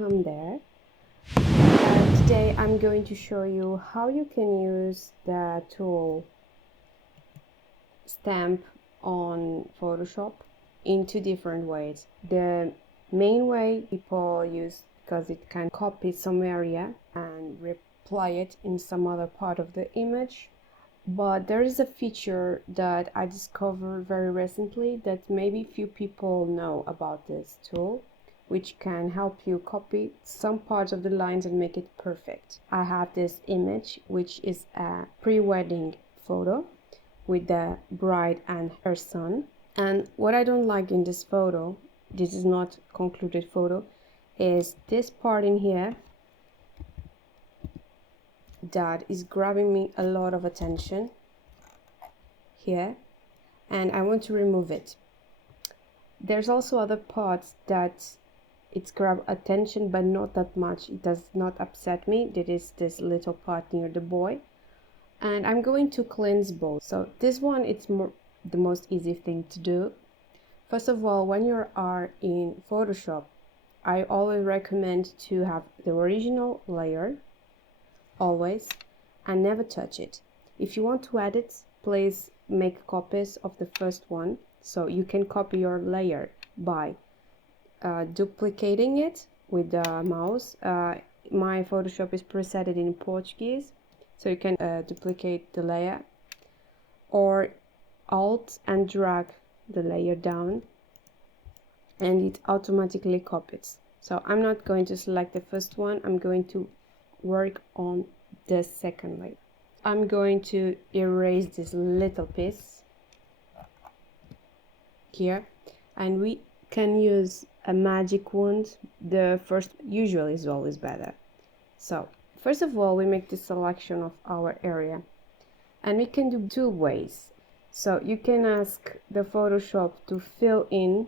welcome there. Today I'm going to show you how you can use the tool stamp on Photoshop in two different ways. The main way people use, because it can copy some area and reapply it in some other part of the image. But there is a feature that I discovered very recently that maybe few people know about this tool, which can help you copy some parts of the lines and make it perfect. I have this image, which is a pre-wedding photo with the bride and her son. And what I don't like in this photo, this is not concluded photo, is this part in here that is grabbing me a lot of attention here, and I want to remove it. There's also other parts that it's grab attention, but not that much. It does not upset me. That is this little part near the boy, and I'm going to cleanse both. So this one, it's the most easy thing to do. First of all, when you are in Photoshop, I always recommend to have the original layer always and never touch it. If you want to edit, please make copies of the first one, so you can copy your layer by duplicating it with the mouse. My Photoshop is preset in Portuguese, so you can duplicate the layer, or Alt and drag the layer down and it automatically copies. So I'm not going to select the first one, I'm going to work on the second layer. I'm going to erase this little piece here, and we can use a magic wand. The first usually is always better. So first of all, we make the selection of our area, and we can do two ways. So you can ask the Photoshop to fill in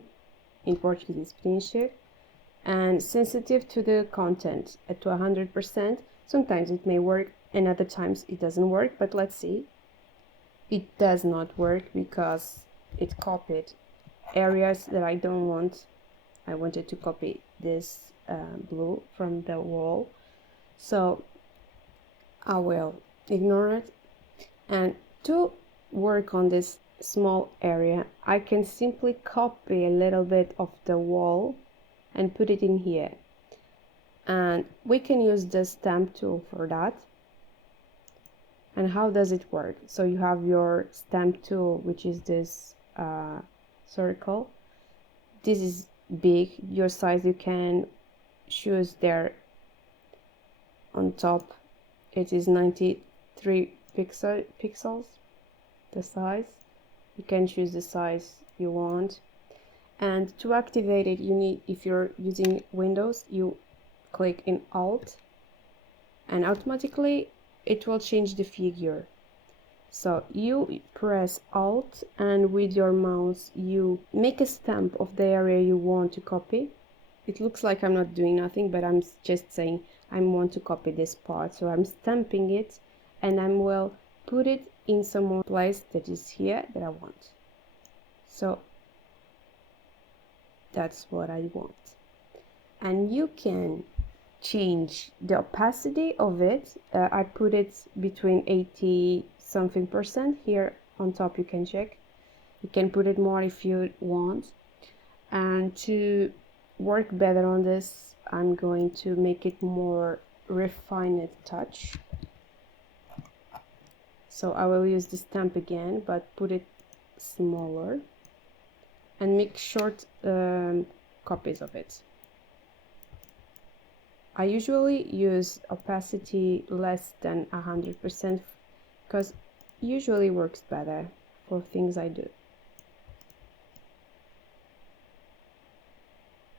Portuguese preencher, and sensitive to the content at 100%. Sometimes it may work and other times it doesn't work, but let's see. It does not work because it copied areas that I don't want. I wanted to copy this blue from the wall, so I will ignore it. And to work on this small area, I can simply copy a little bit of the wall and put it in here, and we can use the stamp tool for that. And how does it work? So you have your stamp tool, which is this circle. This is big, your size you can choose there on top. It is 93 pixels, the size. You can choose the size you want. And to activate it, you need, if you're using Windows, you click in Alt and automatically it will change the figure. So you press Alt and with your mouse you make a stamp of the area you want to copy. It looks like I'm not doing nothing, but I'm just saying I want to copy this part. So I'm stamping it and I will put it in some place that is here that I want. So that's what I want. And you can change the opacity of it. I put it between 80 something percent. Here on top you can check. You can put it more if you want. And to work better on this, I'm going to make it more refined touch. So I will use the stamp again, but put it smaller and make short copies of it. I usually use opacity less than 100% because usually works better for things I do.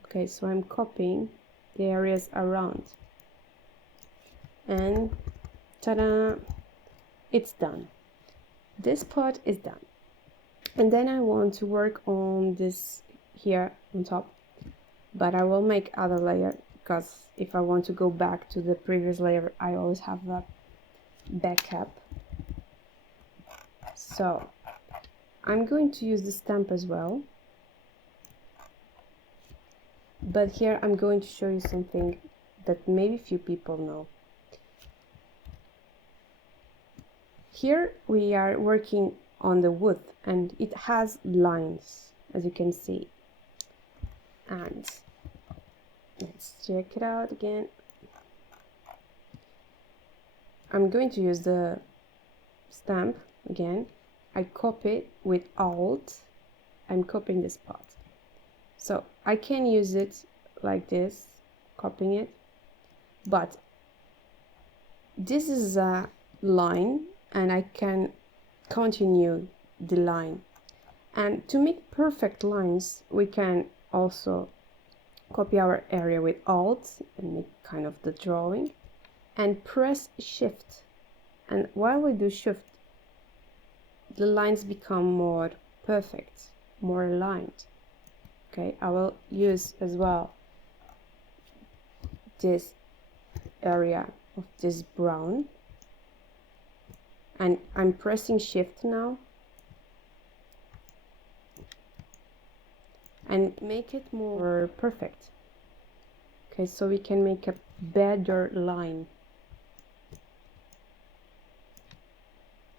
Okay, so I'm copying the areas around and ta-da, it's done. This part is done. And then I want to work on this here on top, but I will make other layer, because if I want to go back to the previous layer, I always have a backup. So I'm going to use the stamp as well, But here I'm going to show you something that maybe few people know. Here we are working on the wood and it has lines, as you can see. And let's check it out again. I'm going to use the stamp again. I copy with Alt. I'm copying the spot. So I can use it like this, copying it. But this is a line and I can continue the line. And to make perfect lines, we can also copy our area with Alt and make kind of the drawing and press Shift. And while we do Shift, the lines become more perfect, more aligned. Okay, I will use as well this area of this brown and I'm pressing Shift now and make it more perfect. Okay, so we can make a better line.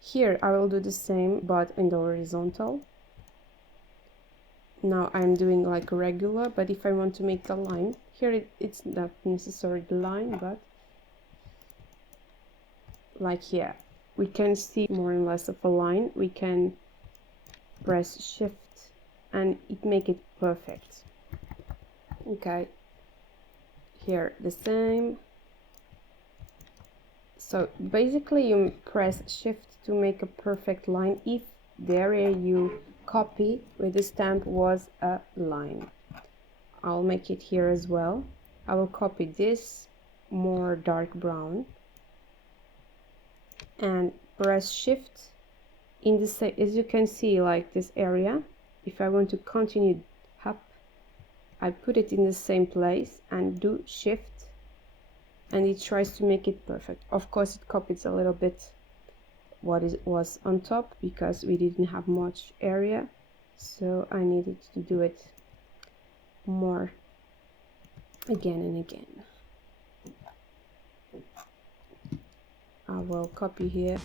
Here I will do the same but in the horizontal. Now I'm doing like regular, but if I want to make a line, here it's not necessarily the line, but like here, we can see more and less of a line. We can press Shift and it make it perfect. Okay, here the same. So basically you press Shift to make a perfect line if the area you copy with the stamp was a line. I'll make it here as well. I will copy this more dark brown and press Shift in the same, as you can see, like this area. If I want to continue up, I put it in the same place and do Shift and it tries to make it perfect. Of course it copies a little bit what was on top because we didn't have much area, so I needed to do it more again and again. I will copy here.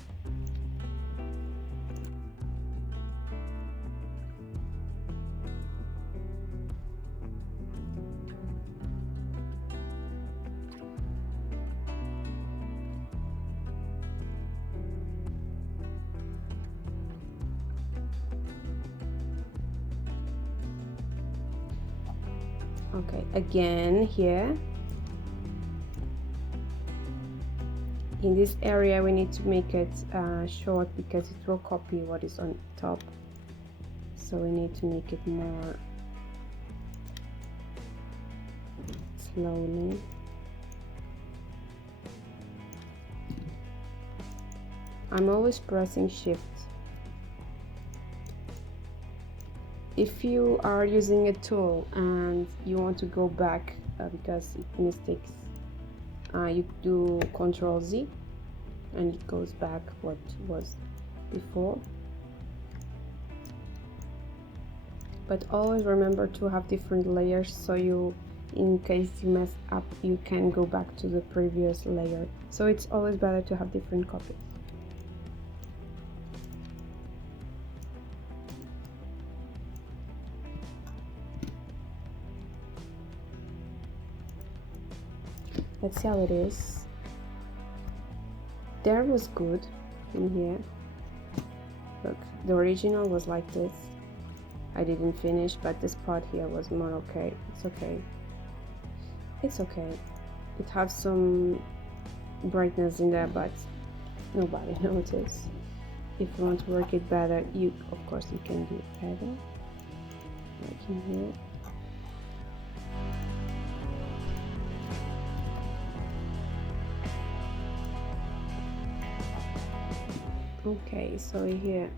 Okay, again here in this area we need to make it short because it will copy what is on top, so we need to make it more slowly. I'm always pressing Shift. If you are using a tool and you want to go back because it mistakes, you do Ctrl Z and it goes back what was before. But always remember to have different layers, so you, in case you mess up, you can go back to the previous layer. So it's always better to have different copies. Let's see how it is. There was good in here. Look, the original was like this. I didn't finish, but this part here was more okay. It's okay. It's okay. It has some brightness in there, but nobody noticed. If you want to work it better, you, of course, you can do it better. Like in here. Okay, so here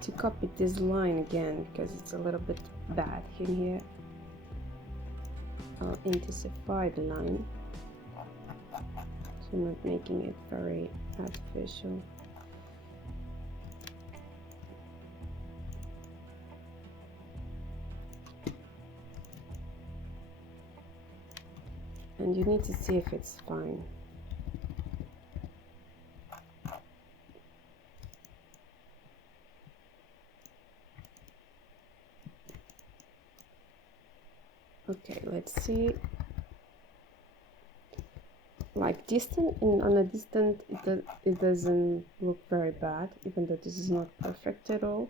to copy this line again because it's a little bit bad in here, I'll intensify the line, so not making it very artificial. and you need to see if it's fine. Okay, let's see. Like on a distance, it doesn't look very bad, even though this is not perfect at all.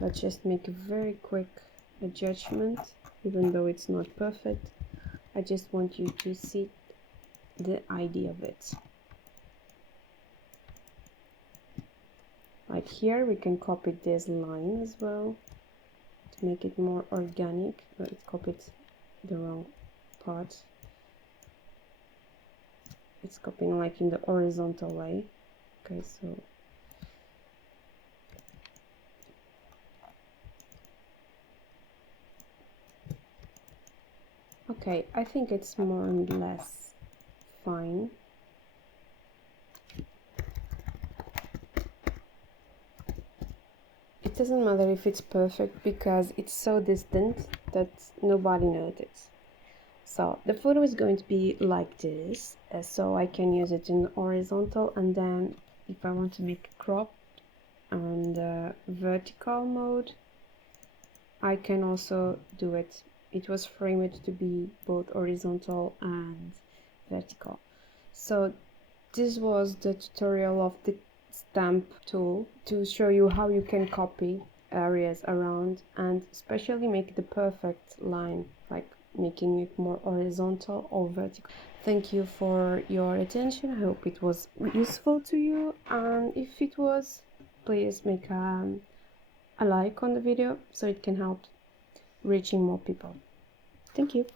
Let's just make a very quick adjustment, even though it's not perfect. I just want you to see the idea of it. Like here, we can copy this line as well to make it more organic. But it copied the wrong part. It's copying like in the horizontal way. Okay, so okay, I think it's more and less fine. It doesn't matter if it's perfect because it's so distant that nobody notices. So the photo is going to be like this, so I can use it in horizontal, and then if I want to make crop and vertical mode, I can also do it. It was framed to be both horizontal and vertical. So this was the tutorial of the stamp tool to show you how you can copy areas around and especially make the perfect line, like making it more horizontal or vertical. Thank you for your attention. I hope it was useful to you, and if it was, please make a like on the video so it can help reaching more people. Thank you.